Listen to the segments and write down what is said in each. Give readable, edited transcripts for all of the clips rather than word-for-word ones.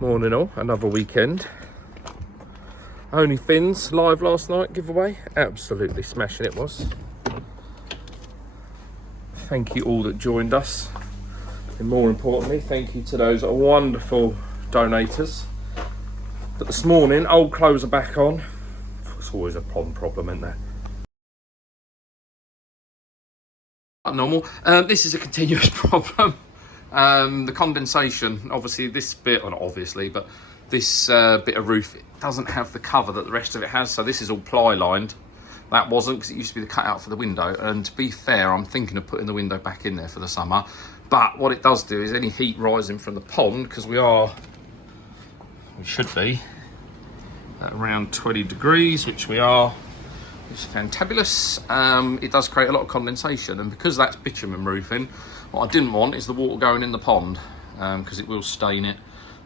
Morning all, another weekend. Only Fins live last night giveaway. Absolutely smashing it was. Thank you all that joined us. And more importantly, thank you to those wonderful donators. But this morning, old clothes are back on. It's always a problem, isn't there? Normal. This is a continuous problem. The condensation, obviously this bit, well not obviously, but this bit of roof, it doesn't have the cover that the rest of it has, so this is all ply lined. That wasn't, because it used to be the cutout for the window, and to be fair, I'm thinking of putting the window back in there for the summer. But what it does do is any heat rising from the pond, because we should be at around 20 degrees, which we are. It's fantabulous. It does create a lot of condensation, and because that's bitumen roofing, what I didn't want is the water going in the pond, because it will stain it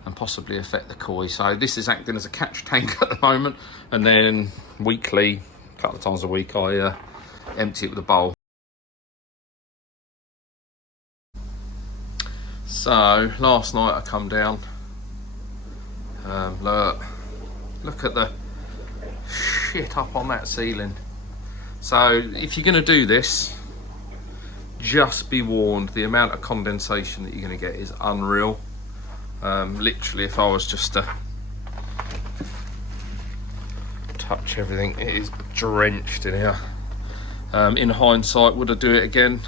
and possibly affect the koi. So this is acting as a catch tank at the moment, and then weekly, a couple of times a week, I empty it with a bowl. So last night I come down, look at the shit up on that ceiling. So if you're going to do this, just be warned, the amount of condensation that you're going to get is unreal. Literally, if I was just to touch everything, it is drenched in here. In hindsight, would I do it again?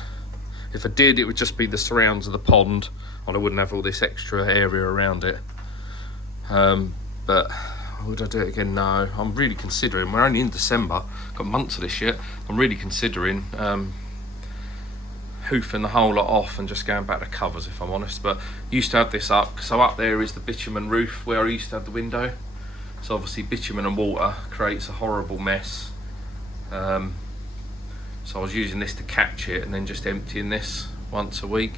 If I did, it would just be the surrounds of the pond, and I wouldn't have all this extra area around it. But would I do it again? No. I'm really considering, we're only in December, got months of this shit. I'm really considering hoofing the whole lot off and just going back to covers, if I'm honest. But used to have this up, so up there is the bitumen roof where I used to have the window. So obviously bitumen and water creates a horrible mess. So I was using this to catch it and then just emptying this once a week.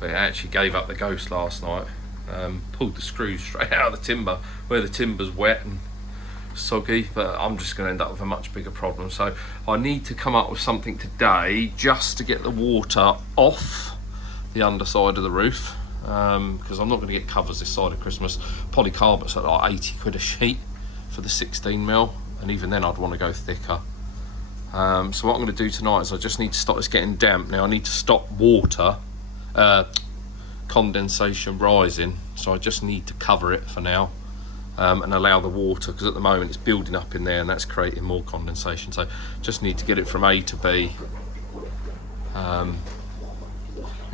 But it actually gave up the ghost last night. Pulled the screws straight out of the timber where the timber's wet and soggy, but I'm just going to end up with a much bigger problem. So I need to come up with something today just to get the water off the underside of the roof, because I'm not going to get covers this side of Christmas. Polycarbonate's at like 80 quid a sheet for the 16mm, and even then I'd want to go thicker. So what I'm going to do tonight is I just need to stop this getting damp. Now I need to stop water condensation rising, so I just need to cover it for now, and allow the water, because at the moment it's building up in there and that's creating more condensation. So just need to get it from A to B, and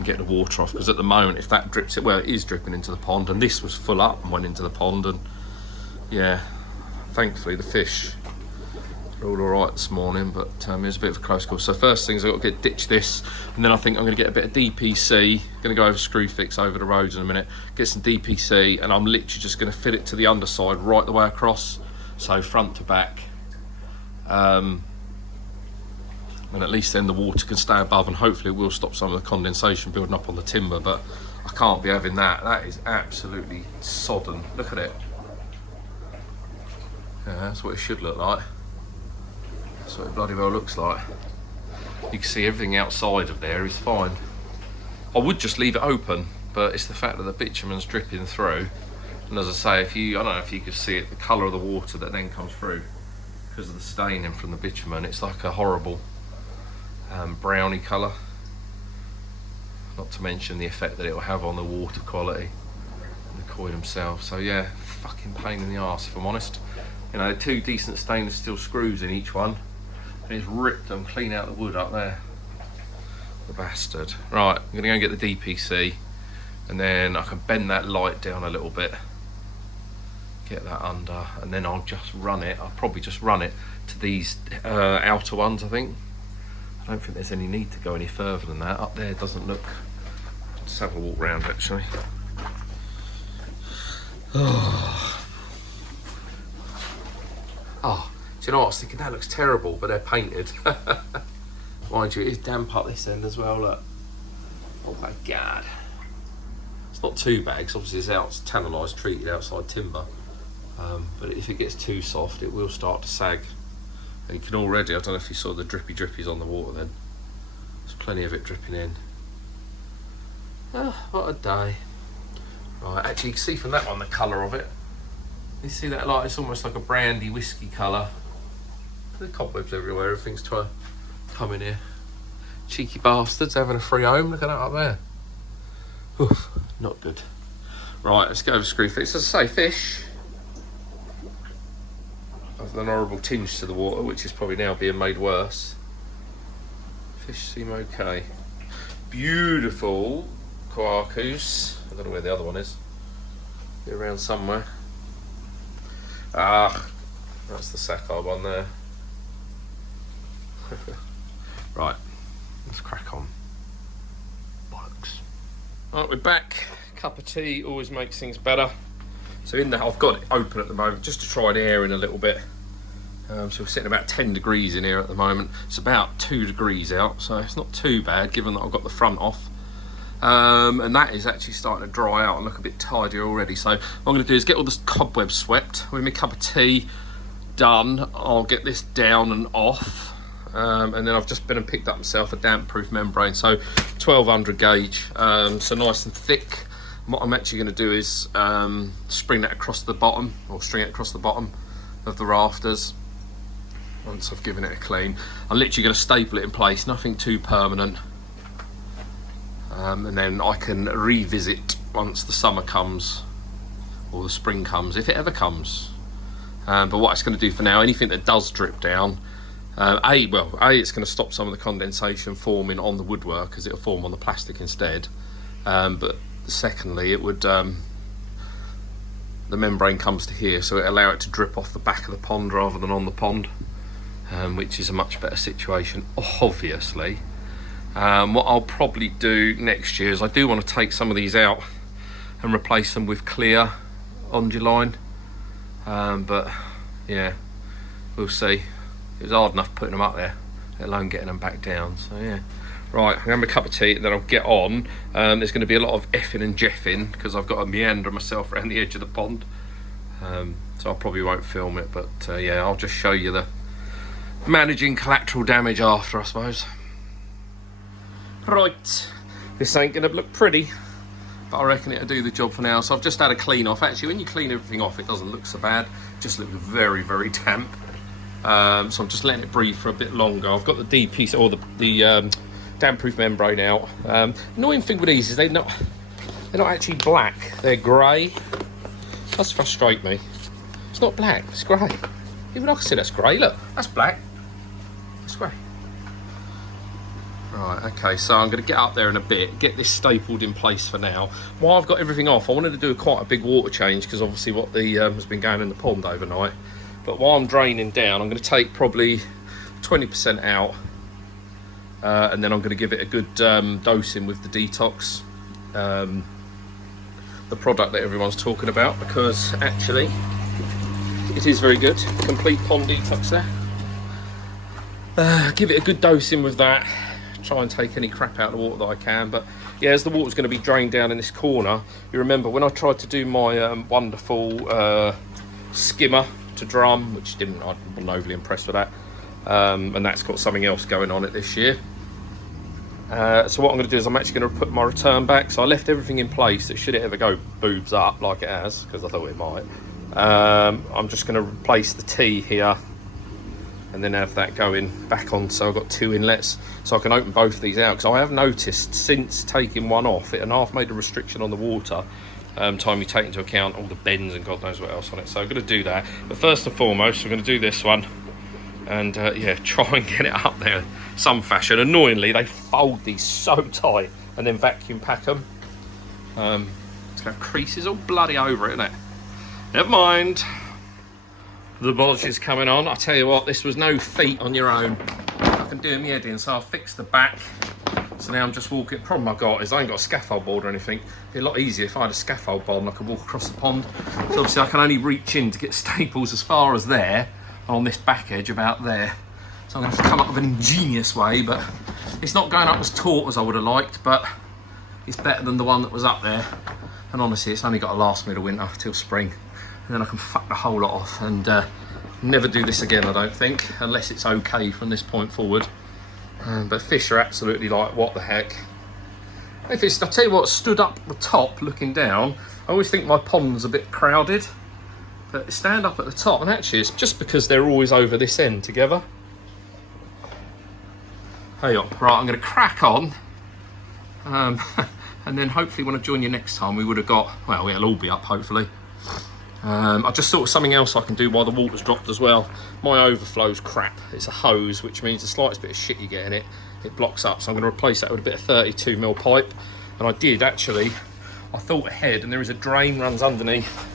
get the water off, because at the moment if that drips it, well, it is dripping into the pond, and this was full up and went into the pond, and yeah, thankfully the fish are all right this morning, but it was a bit of a close call. So first things I've got to ditch this, and then I think I'm going to get a bit of DPC, going to go over screw fix over the roads in a minute, get some DPC, and I'm literally just going to fit it to the underside right the way across, so front to back, and at least then the water can stay above, and hopefully it will stop some of the condensation building up on the timber. But I can't be having that. That is absolutely sodden. Look at it. Yeah, that's what it should look like. That's what it bloody well looks like. You can see everything outside of there is fine. I would just leave it open, but it's the fact that the bitumen's dripping through. And as I say, I don't know if you could see it, the colour of the water that then comes through because of the staining from the bitumen, it's like a horrible browny colour. Not to mention the effect that it will have on the water quality and the koi themselves. So yeah, fucking pain in the arse, if I'm honest. You know, 2 decent stainless steel screws in each one, and it's ripped them clean out the wood up there. The bastard. Right, I'm gonna go and get the DPC, and then I can bend that light down a little bit, get that under, and then I'll just run it. I'll probably just run it to these outer ones, I think. I don't think there's any need to go any further than that. Up there doesn't look... Let's have a walk round actually. Oh, do you know what? I was thinking that looks terrible, but they're painted. Mind you, it is damp up this end as well, look. Oh my God. It's not too bad, because obviously it's tannelised, treated outside timber. But if it gets too soft, it will start to sag. And you can already, I don't know if you saw the drippies on the water then. There's plenty of it dripping in. Oh, what a day. Right, actually you can see from that one the colour of it. You see that light? It's almost like a brandy whiskey colour. The cobwebs everywhere, everything's trying to come in here. Cheeky bastards having a free home, look at that up there. Oof, not good. Right, let's go over screw fix. As I say, fish has an horrible tinge to the water, which is probably now being made worse. Fish seem okay. Beautiful quarkus. I don't know where the other one is. Be around somewhere. Ah, that's the Sakar one there. Right, let's crack on. Bollocks. Right, we're back. Cup of tea always makes things better. So in there, I've got it open at the moment just to try the air in a little bit. So we're sitting about 10 degrees in here at the moment. It's about 2 degrees out, so it's not too bad given that I've got the front off. And that is actually starting to dry out and look a bit tidier already. So what I'm going to do is get all this cobwebs swept with my cup of tea done. I'll get this down and off. And then I've just been and picked up myself a damp proof membrane, so 1200 gauge, so nice and thick. And what I'm actually going to do is spring that across the bottom, or string it across the bottom of the rafters. Once I've given it a clean, I'm literally going to staple it in place, nothing too permanent. And then I can revisit once the summer comes, or the spring comes, if it ever comes. But what it's going to do for now, anything that does drip down, it's going to stop some of the condensation forming on the woodwork, as it'll form on the plastic instead. But secondly, it would the membrane comes to here, so it allow it to drip off the back of the pond rather than on the pond, which is a much better situation, obviously. What I'll probably do next year is I do want to take some of these out and replace them with clear Onduline, but yeah, we'll see. It was hard enough putting them up there, let alone getting them back down. So yeah, right, I'm gonna have a cup of tea and then I'll get on. There's going to be a lot of effing and jeffing because I've got to meander myself around the edge of the pond, so I probably won't film it, but yeah, I'll just show you the managing collateral damage after, I suppose. Right, this ain't going to look pretty, but I reckon it'll do the job for now. So I've just had a clean off. Actually, when you clean everything off, it doesn't look so bad. It just looks very, very damp. So I'm just letting it breathe for a bit longer. I've got the DP, or the damp-proof membrane out. Annoying thing with these is they're not actually black. They're grey. Does frustrate me. It's not black. It's grey. Even I can see that's grey. Look, that's black. It's grey. Right, okay, so I'm going to get up there in a bit, get this stapled in place for now. While I've got everything off, I wanted to do quite a big water change because obviously what has been going in the pond overnight. But while I'm draining down, I'm going to take probably 20% out, and then I'm going to give it a good dosing with the detox, the product that everyone's talking about, because actually it is very good. Complete pond detox there. Give it a good dosing with that. Try and take any crap out of the water that I can. But yeah, as the water's going to be drained down in this corner, you remember when I tried to do my wonderful skimmer to drum, which I wasn't overly impressed with that, and that's got something else going on it this year. So what I'm going to do is I'm actually going to put my return back. So I left everything in place that should it ever go boobs up like it has, because I thought it might. I'm just going to replace the T here and then have that going back on, so I've got 2 inlets, so I can open both of these out, because I have noticed since taking one off, and I've made a restriction on the water, time you take into account all the bends and God knows what else on it, so I'm going to do that. But first and foremost, I'm going to do this one, and yeah, try and get it up there some fashion. Annoyingly, they fold these so tight and then vacuum pack them. It's going to have creases all bloody over it, isn't it? Never mind. The bodge is coming on. I tell you what, this was no feat on your own. I can do my head in, so I'll fix the back. So now I'm just walking. The problem I've got is I ain't got a scaffold board or anything. It'd be a lot easier if I had a scaffold board and I could walk across the pond. So obviously I can only reach in to get staples as far as there, and on this back edge about there. So I'm going to have to come up with an ingenious way, but it's not going up as taut as I would have liked, but it's better than the one that was up there. And honestly, it's only got to last me the winter till spring. And then I can fuck the whole lot off and never do this again, I don't think, unless it's okay from this point forward. But fish are absolutely like, what the heck? If it's, I'll tell you what, stood up at the top looking down, I always think my pond's a bit crowded. But stand up at the top, and actually it's just because they're always over this end together. Hey up, right, I'm going to crack on. And then hopefully when I join you next time, we would have got, well, it'll all be up hopefully. I just thought of something else I can do while the water's dropped as well. My overflow's crap. It's a hose, which means the slightest bit of shit you get in it, it blocks up. So I'm going to replace that with a bit of 32mm pipe. And I did actually, I thought ahead, and there is a drain runs underneath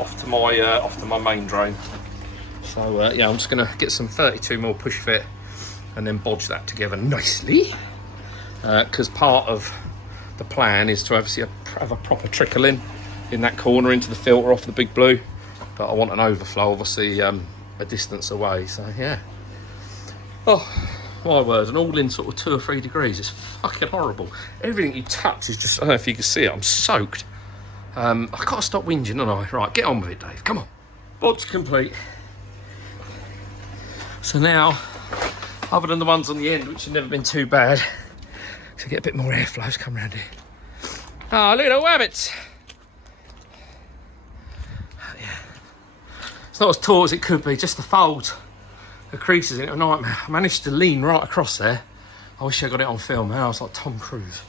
off to my main drain. So yeah, I'm just going to get some 32mm push fit and then bodge that together nicely. Because part of the plan is to obviously have a proper trickle in that corner into the filter off the big blue, but I want an overflow obviously a distance away. So yeah, oh my word, and all in sort of 2 or 3 degrees. It's fucking horrible. Everything you touch is just, I don't know if you can see it, I'm soaked. I can't stop whinging, don't I? Right, get on with it, Dave, come on. Bod's complete. So now, other than the ones on the end, which have never been too bad, to get a bit more airflow, come around here. Oh, look at the wabbits. It's not as taut as it could be, just the folds, the creases in it, a nightmare. I managed to lean right across there. I wish I got it on film. I was like Tom Cruise,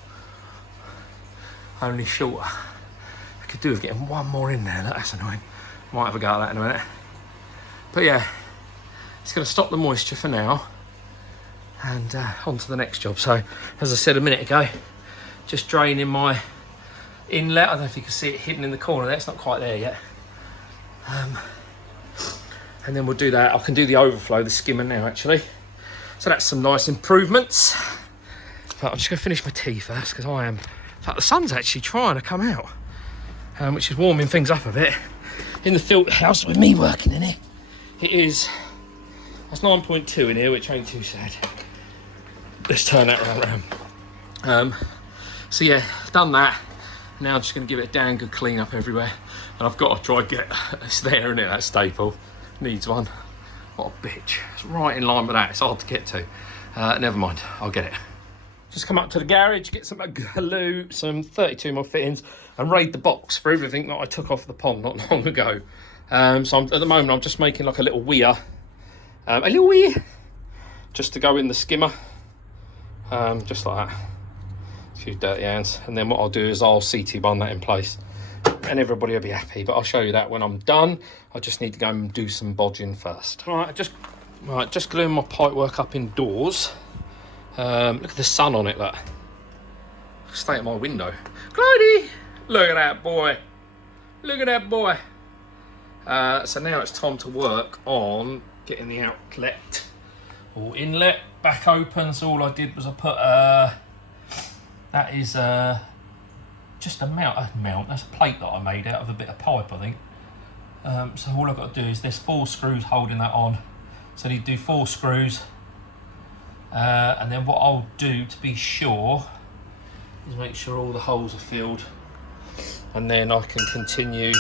only shorter. I could do with getting one more in there. That's annoying. Might have a go at that in a minute. But yeah, it's going to stop the moisture for now, and on to the next job. So, as I said a minute ago, just draining my inlet. I don't know if you can see it hidden in the corner there. It's not quite there yet. And then we'll do that. I can do the overflow, the skimmer now actually. So that's some nice improvements. But I'm just going to finish my tea first, because I am, in fact the sun's actually trying to come out, which is warming things up a bit. In the filter house with me working in it, it is, that's 9.2 in here, which ain't too sad. Let's turn that round. So yeah, done that. Now I'm just going to give it a damn good clean up everywhere. And I've got to try and get, it's there, isn't it, that staple. Needs one. What a bitch. It's right in line with that. It's hard to get to. Never mind, I'll get it. Just come up to the garage, get some glue, some 32mm fittings, and raid the box for everything that I took off the pond not long ago. So at the moment I'm just making like a little weir. Just to go in the skimmer. Just like that. A few dirty hands. And then what I'll do is I'll CT1 that in place, and everybody will be happy. But I'll show you that when I'm done. I just need to go and do some bodging first. Right, just gluing my pipe work up indoors. Look at the sun on it, look. Stay at my window. Clyde! Look at that boy. Look at that boy. So now it's time to work on getting the outlet or inlet back open. So all I did was I put that is just a mount. That's a plate that I made out of a bit of pipe, I think. So all I've got to do is there's 4 screws holding that on. So I need to do 4 screws. And then what I'll do to be sure is make sure all the holes are filled, and then I can continue.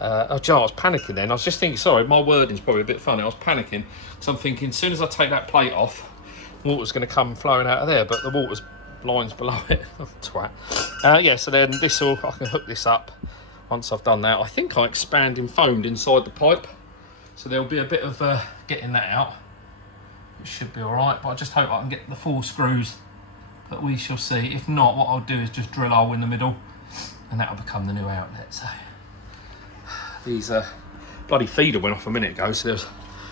Oh, Joe, I was panicking then. I was just thinking, sorry, my wording's probably a bit funny. I was panicking because I'm thinking as soon as I take that plate off, water's going to come flowing out of there, but the water's lines below it. Twat. Yeah, so then I can hook this up once I've done that. I think I expanding foamed inside the pipe, so there'll be a bit of getting that out. It should be all right, but I just hope I can get the 4 screws, but we shall see. If not, what I'll do is just drill a hole in the middle, and that'll become the new outlet. So these bloody feeder went off a minute ago, so there's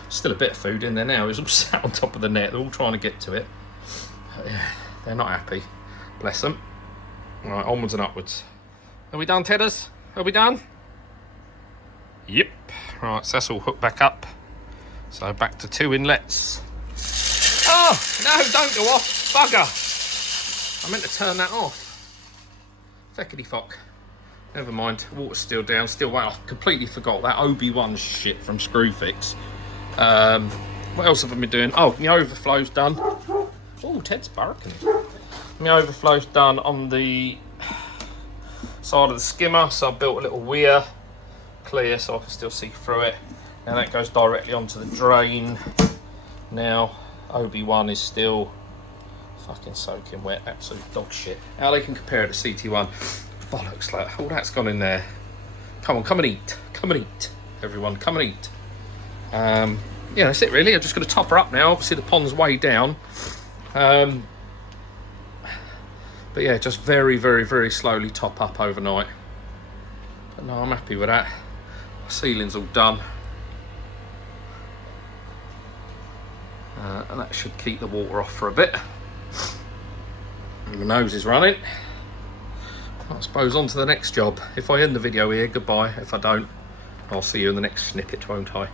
still a bit of food in there now. It's all sat on top of the net. They're all trying to get to it. But yeah, they're not happy. Bless them. All right, onwards and upwards. Are we done, Tedders? Are we done? Yep. Right, so that's all hooked back up. So back to 2 inlets. Oh, no, don't go off, bugger. I meant to turn that off. Feckety fuck. Never mind, water's still down, still wet. I completely forgot that OB1 shit from Screwfix. What else have I been doing? Oh, my overflow's done. Oh, Ted's barking. My overflow's done on the side of the skimmer, so I built a little weir, clear so I can still see through it. Now that goes directly onto the drain. Now, OB1 is still Fucking soaking wet, absolute dog shit. How they can compare it to CT1? Bollocks, like all that's gone in there. Come on, come and eat. Come and eat, everyone. Come and eat. Yeah, that's it really. I'm just going to top her up now. Obviously the pond's way down. But yeah, just very, very, very slowly top up overnight. But no, I'm happy with that. Ceiling's all done. And that should keep the water off for a bit. And the nose is running. I suppose on to the next job. If I end the video here, goodbye. If I don't, I'll see you in the next snippet, won't I?